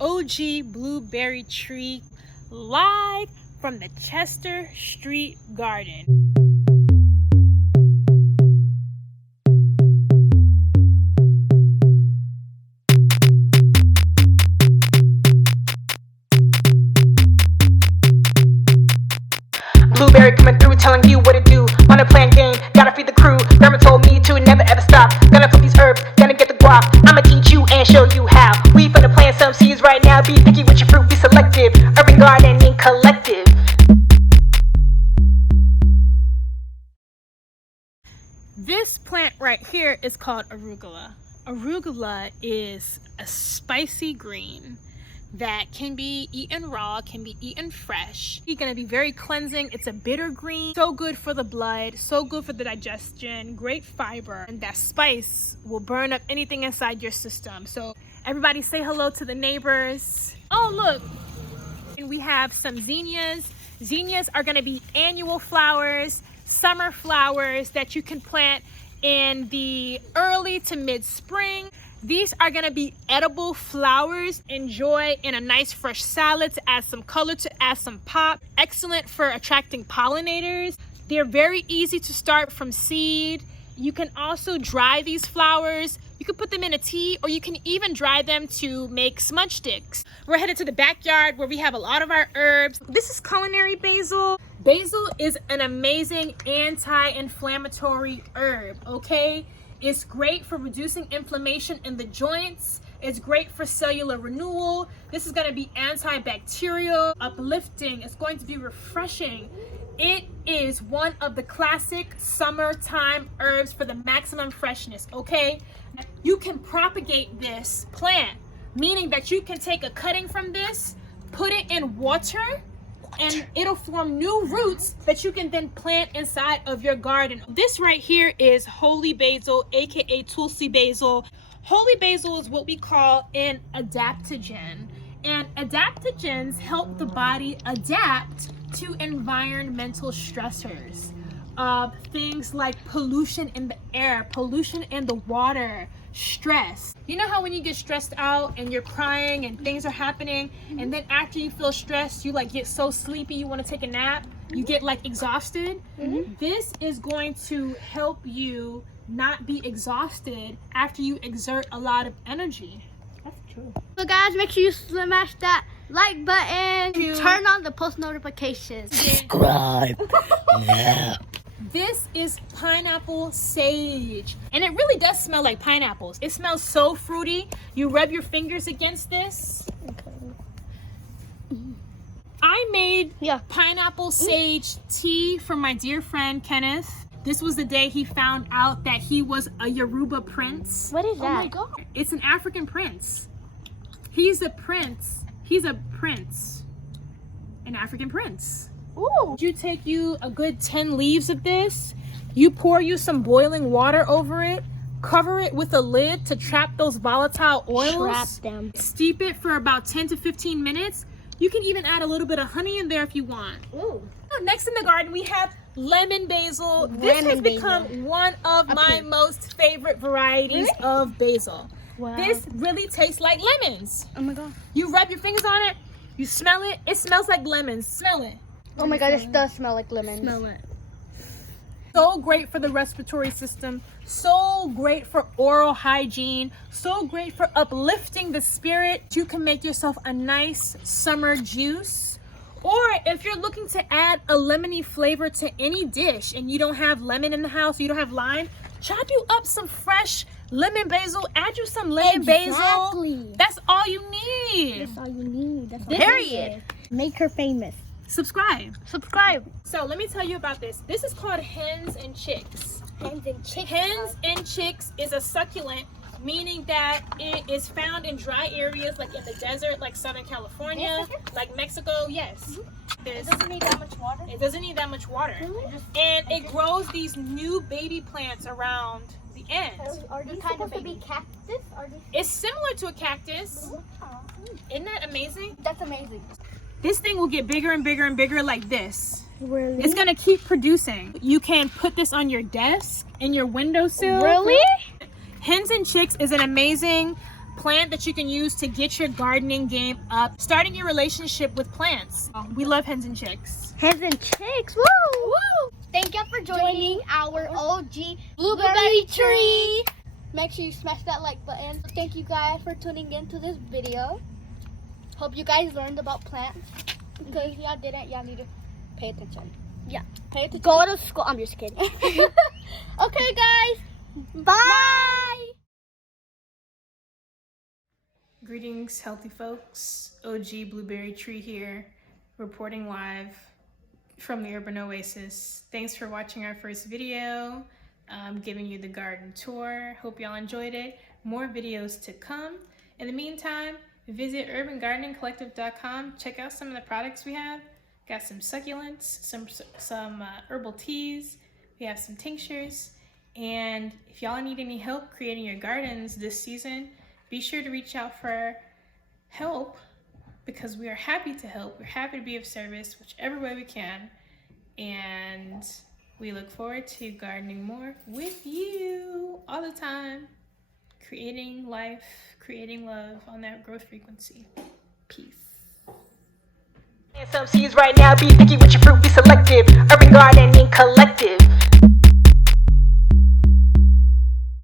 OG blueberry tree live from the Chester Street Garden. Blueberry coming through, telling you what to do. On a playing game, gotta feed the crew. Grandma told me to never ever stop. Gonna put these herbs, gonna get the guap. I'ma teach you and show you how. We finna plant some seeds right now. Be picky with your fruit, be selective. Urban Gardening Collective. This plant right here is called arugula. Arugula is a spicy green that can be eaten raw, can be eaten fresh. It's gonna be very cleansing. It's a bitter green, so good for the blood, so good for the digestion, great fiber, and that spice will burn up anything inside your system. So everybody say hello to the neighbors. Oh look, and we have some zinnias. Zinnias are gonna be annual flowers, summer flowers that you can plant in the early to mid-spring. These are gonna be edible flowers. Enjoy in a nice fresh salad to add some color, to add some pop. Excellent for attracting pollinators. They're very easy to start from seed. You can also dry these flowers. You can put them in a tea, or you can even dry them to make smudge sticks. We're headed to the backyard where we have a lot of our herbs. This is culinary basil. Basil is an amazing anti-inflammatory herb, okay? It's great for reducing inflammation in the joints. It's great for cellular renewal. This is gonna be antibacterial, uplifting. It's going to be refreshing. It is one of the classic summertime herbs for the maximum freshness, okay? You can propagate this plant, meaning that you can take a cutting from this, put it in water, and it'll form new roots that you can then plant inside of your garden. This right here is holy basil, aka Tulsi basil. Holy basil is what we call an adaptogen, and adaptogens help the body adapt to environmental stressors. Things like pollution in the air, pollution in the water, stress. You know how when you get stressed out and you're crying and things are happening, and then after you feel stressed, you like get so sleepy, you want to take a nap, you get like exhausted? This is going to help you not be exhausted after you exert a lot of energy. That's true. So guys, make sure you smash that like button, turn on the post notifications. Subscribe. Yeah. This is pineapple sage, and it really does smell like pineapples. It smells so fruity. You rub your fingers against this. I made pineapple sage tea for my dear friend Kenneth. This was the day he found out that he was a Yoruba prince. What is that? Oh my God. It's an African prince. He's a prince. He's a prince. An African prince. Ooh. You take you a good 10 leaves of this. You pour you some boiling water over it. Cover it with a lid to trap those volatile oils. Trap them. Steep it for about 10 to 15 minutes. You can even add a little bit of honey in there if you want. Ooh. Next in the garden, we have lemon basil. This has become one of my most favorite varieties of basil. Wow. This really tastes like lemons. Oh my God. You rub your fingers on it, you smell it, it smells like lemons. Smell it. Oh my God, this does smell like lemons. Smell it. So great for the respiratory system, so great for oral hygiene, so great for uplifting the spirit. You can make yourself a nice summer juice. Or if you're looking to add a lemony flavor to any dish and you don't have lemon in the house, you don't have lime, chop you up some fresh lemon basil, add you some lemon basil. That's all you need. That's all you need. That's all Period. Make her famous. Subscribe. Subscribe. So let me tell you about this. This is called Hens and Chicks. Hens and Chicks. Hens and Chicks is a succulent, meaning that it is found in dry areas like in the desert, like Southern California, like Mexico. Yes. It doesn't need that much water. It doesn't need that much water. And it grows these new baby plants around the ends. Are these supposed to be cactus? It's similar to a cactus. Isn't that amazing? That's amazing. This thing will get bigger and bigger and bigger like this. Really? It's gonna keep producing. You can put this on your desk, in your windowsill. Really? Hens and Chicks is an amazing plant plant that you can use to get your gardening game up, starting your relationship with plants. We love Hens and Chicks. Hens and Chicks, woo! Woo! Thank you for joining our OG blueberry tree. Make sure you smash that like button. Thank you guys for tuning into this video. Hope you guys learned about plants. Because if y'all didn't, y'all need to pay attention. Yeah. Pay attention. Go to school. I'm just kidding. Okay, guys. Bye. Greetings, healthy folks. OG Blueberry Tree here, reporting live from the Urban Oasis. Thanks for watching our first video. I'm giving you the garden tour. Hope y'all enjoyed it. More videos to come. In the meantime, visit herbangardeningcollective.com. Check out some of the products we have. Got some succulents, some herbal teas. We have some tinctures. And if y'all need any help creating your gardens this season, be sure to reach out for help, because we are happy to help. We're happy to be of service whichever way we can. And we look forward to gardening more with you all the time. Creating life, creating love on that growth frequency. Peace. Plant some seeds right now, be picky with your fruit, be selective. Urban Gardening Collective.